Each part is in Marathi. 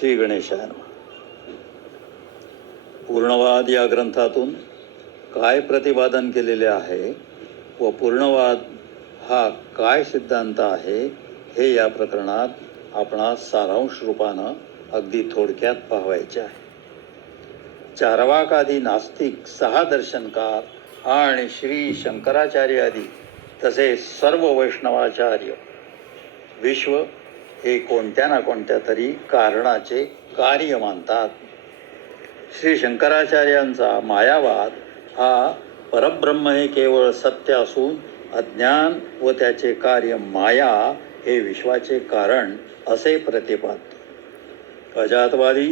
श्री गणेशाय पूर्णवाद या ग्रंथातून काय प्रतिपादन केलेले आहे व पूर्णवाद हा काय सिद्धांत आहे हे या प्रकरणात आपणास सारांश रूपानं अगदी थोडक्यात पाहायचे आहे. चारवाकादी नास्तिक सहा दर्शनकार आणि श्री शंकराचार्य आदी तसेच सर्व वैष्णवाचार्य विश्व हे कोणत्या ना कोणत्या तरी कारणाचे कार्य मानतात. श्री शंकराचार्यांचा मायावाद हा परब्रह्म हे केवळ सत्य असून अज्ञान व त्याचे कार्य माया हे विश्वाचे कारण असे प्रतिपादतो अजातवादी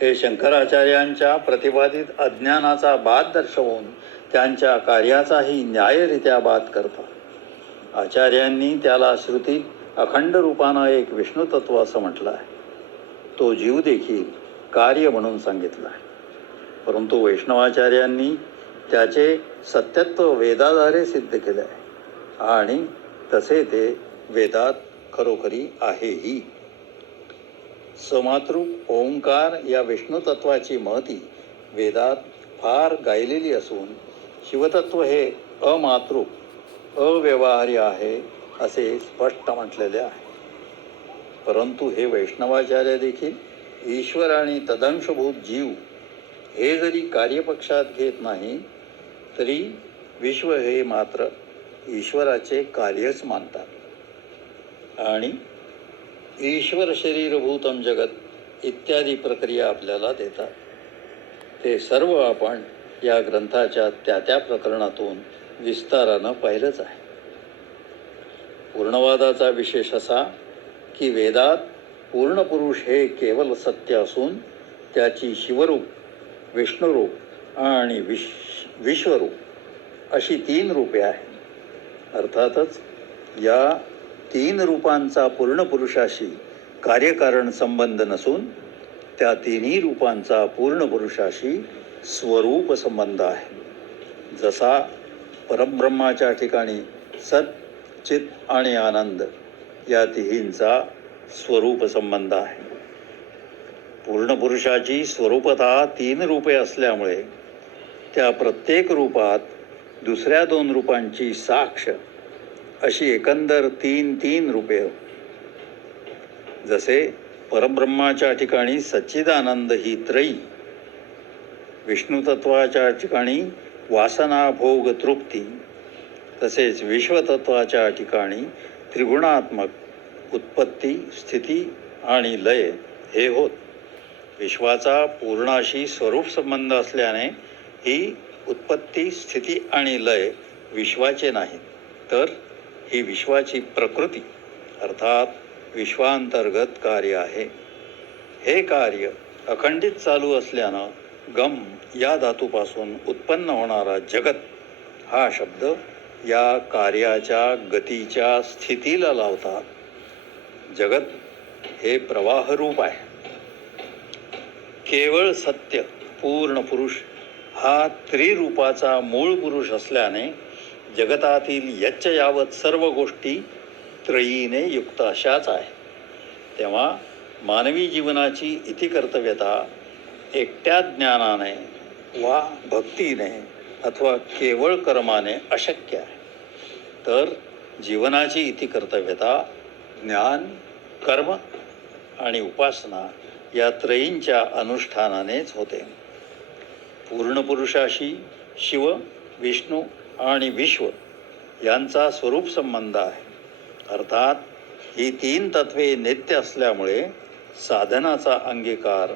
हे शंकराचार्यांच्या प्रतिपादित अज्ञानाचा बाद दर्शवून त्यांच्या कार्याचाही न्यायरित्या बाद करतात. आचार्यांनी त्याला श्रुतीत अखंड रूपानं एक विष्णू तत्व असं म्हटलं आहे. तो जीव देखील कार्य म्हणून सांगितलं आहे. परंतु वैष्णवाचार्यांनी त्याचे सत्यत्व वेदाद्वारे सिद्ध केले आहे आणि तसे ते वेदात खरोखरी आहेही. समातृ ओंकार या विष्णू तत्वाची महती वेदात फार गायलेली असून शिवतत्व हे अमातृक अव्यवहार्य आहे असे स्पष्ट म्हटलेले आहे. परंतु हे वैष्णवाचार्य देखील ईश्वर आणि तदंशभूत जीव हे जरी कार्यपक्षात घेत नाही तरी विश्व हे मात्र ईश्वराचे कार्यच मानतात. आणि ईश्वर शरीरभूतम जगत इत्यादी प्रक्रिया आपल्याला देतात. ते सर्व आपण या ग्रंथाच्या त्या त्या प्रकरणातून विस्तारानं पाहिलंच आहे. पूर्णवादाचा विशेष असा की वेदात पूर्ण पुरुष हे केवल सत्य असून त्याची शिवरूप विष्णुरूप आणि विश विश्वरूप अशी तीन रूपे आहेत. अर्थातच या तीन रूपांचा पूर्ण पुरुषाशी कार्यकारण संबंध नसून त्या तिन्ही रूपांचा पूर्ण पुरुषाशी स्वरूप संबंध आहे. जसा परब्रह्माच्या ठिकाणी सत चित आणि आनंद या तिहींचा स्वरूप संबंध आहे. पूर्ण पुरुषाची स्वरूपता तीन रूपे असल्यामुळे त्या प्रत्येक रूपात दुसऱ्या दोन रूपांची साक्ष अशी एकंदर तीन तीन रूपे जसे परब्रह्माच्या ठिकाणी सच्चिदानंद ही त्रयी विष्णुतत्वाच्या ठिकाणी वासना भोग तृप्ती तसेच विश्वतत्वाच्या ठिकाणी त्रिगुणात्मक उत्पत्ती स्थिती आणि लय हे होत. विश्वाचा पूर्णाशी स्वरूप संबंध असल्याने ही उत्पत्ती स्थिती आणि लय विश्वाचे नाहीत. तर ही विश्वाची प्रकृती अर्थात विश्वांतर्गत कार्य आहे. हे कार्य अखंडित चालू असल्यानं गम या धातूपासून उत्पन्न होणारा जगत हा शब्द या कार्याच्या गतीच्या स्थितीला लावतात जगत हे प्रवाहरूप आहे. केवळ सत्य पूर्ण पुरुष हा त्रिरूपाचा मूळ पुरुष असल्याने जगतातील यच्च यावत सर्व गोष्टी त्रयीने युक्त अशाच आहे तेव्हा मानवी जीवनाची इति कर्तव्यता एकट्या ज्ञानाने वा भक्तीने अथवा केवळ कर्माने अशक्य आहे. तर जीवनाची इति कर्तव्यता ज्ञान कर्म आणि उपासना या त्रयींच्या अनुष्ठानानेच होते. पूर्णपुरुषाशी शिव विष्णू आणि विश्व यांचा स्वरूप संबंध आहे. अर्थात ही तीन तत्वे नित्य असल्यामुळे साधनाचा अंगीकार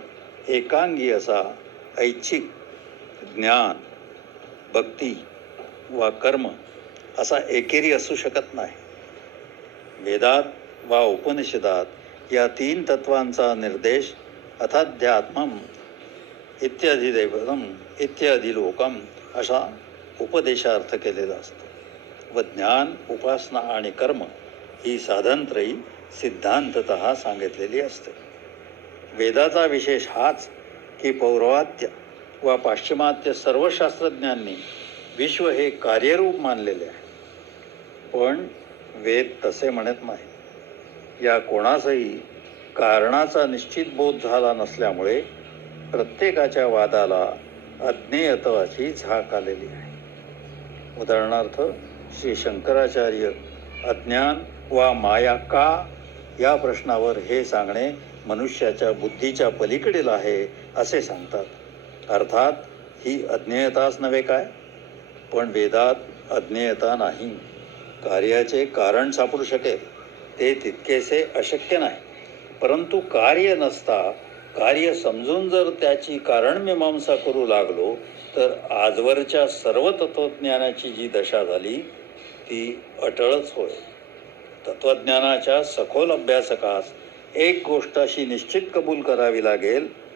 एकांगी असा ऐच्छिक ज्ञान भक्ती वा कर्म असा एकेरी असू शकत नाही. वेदात वा उपनिषदात या तीन तत्वांचा निर्देश अथाध्यात्म इत्यादी दैवतम इत्यादी लोकम अशा उपदेशार्थ केलेला असतो. व ज्ञान उपासना आणि कर्म ही साधनत्रयी सिद्धांतत सांगितलेली असते. वेदाचा विशेष हाच की पौर्वात्य व पाश्चिमात्य सर्व शास्त्रज्ञांनी विश्व हे कार्यरूप मानलेले आहे. पण वेद तसे म्हणत नाही या कोणासही कारणाचा निश्चित बोध झाला नसल्यामुळे प्रत्येकाच्या वादाला अज्ञेयत्वाची झाक आलेली आहे. उदाहरणार्थ श्री शंकराचार्य अज्ञान वा माया का या प्रश्नावर हे सांगणे मनुष्याच्या बुद्धीच्या पलीकडील आहे असे सांगतात. अर्थात ही अज्ञेयताच नव्हे काय? पण वेदात अज्ञेयता नाही. कार्याचे कारण सापडू शकेल ते तितकेसे अशक्य नाही. परंतु कार्य नसता कार्य समजून जर त्याची कारणमीमांसा करू लागलो तर आजवरच्या सर्व तत्वज्ञानाची जी दशा झाली ती अटळच होय. तत्वज्ञानाच्या सखोल अभ्यासकास एक गोष्ट अशी निश्चित कबूल करावी लागेल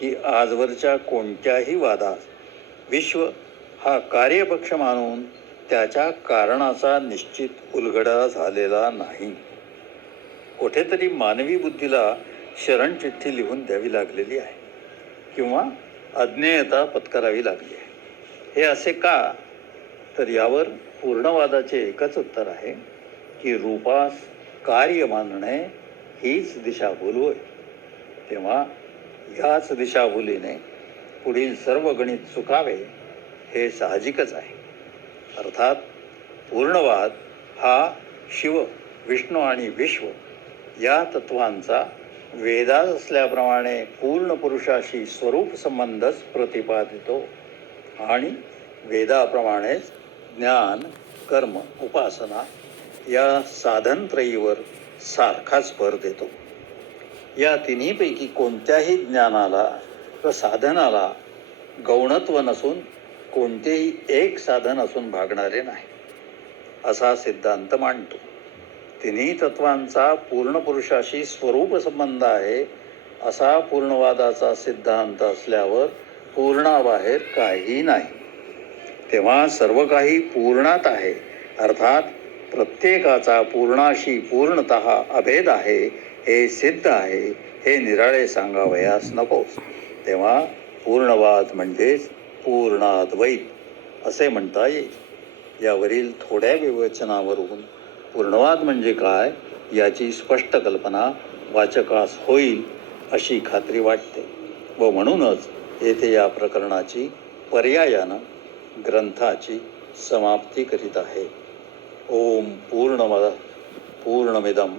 की आजवरच्या कोणत्याही वादात. विश्व हा कार्यपक्ष मानून त्याच्या कारणाचा निश्चित उलगडा झालेला नाही. कुठेतरी मानवी बुद्धीला शरण चिठ्ठी लिहून द्यावी लागलेली आहे. किंवा अज्ञेयता पत्करावी लागली आहे. हे असे का? तर यावर पूर्णवादाचे एकच उत्तर आहे की रूपास कार्य मानणे हीच दिशा होय. तेव्हा ह्याच दिशाभूलीने पुढील सर्व गणित चुकावे हे साहजिकच आहे. अर्थात पूर्णवाद हा शिव विष्णू आणि विश्व या तत्वांचा वेदात असल्याप्रमाणे पूर्ण पुरुषाशी स्वरूप संबंधच प्रतिपादितो आणि वेदाप्रमाणेच ज्ञान कर्म उपासना या साधनत्रयीवर सारखाच भर देतो. या तिन्हीपैकी कोणत्याही ज्ञानाला व साधनाला गौणत्व नसून कोणतेही एक साधन असून भागणारे नाही. असा सिद्धांत मांडतो. तिन्ही तत्वांचा पूर्ण पुरुषाशी स्वरूप संबंध आहे असा पूर्णवादाचा सिद्धांत असल्यावर पूर्णाबाहेर काही नाही. तेव्हा सर्व काही पूर्णात आहे अर्थात प्रत्येकाचा पूर्णाशी पूर्णत अभेद आहे हे सिद्ध आहे हे निराळे सांगावयास नकोस. तेव्हा पूर्णवाद म्हणजेच पूर्णाद्वैत असे म्हणता येईल. यावरील थोड्या विवेचनावरून पूर्णवाद म्हणजे काय याची स्पष्ट कल्पना वाचकास होईल अशी खात्री वाटते. व म्हणूनच येथे या प्रकरणाची पर्यायानं ग्रंथाची समाप्ती करीत आहे. ओम पूर्णमद पूर्णमिदम.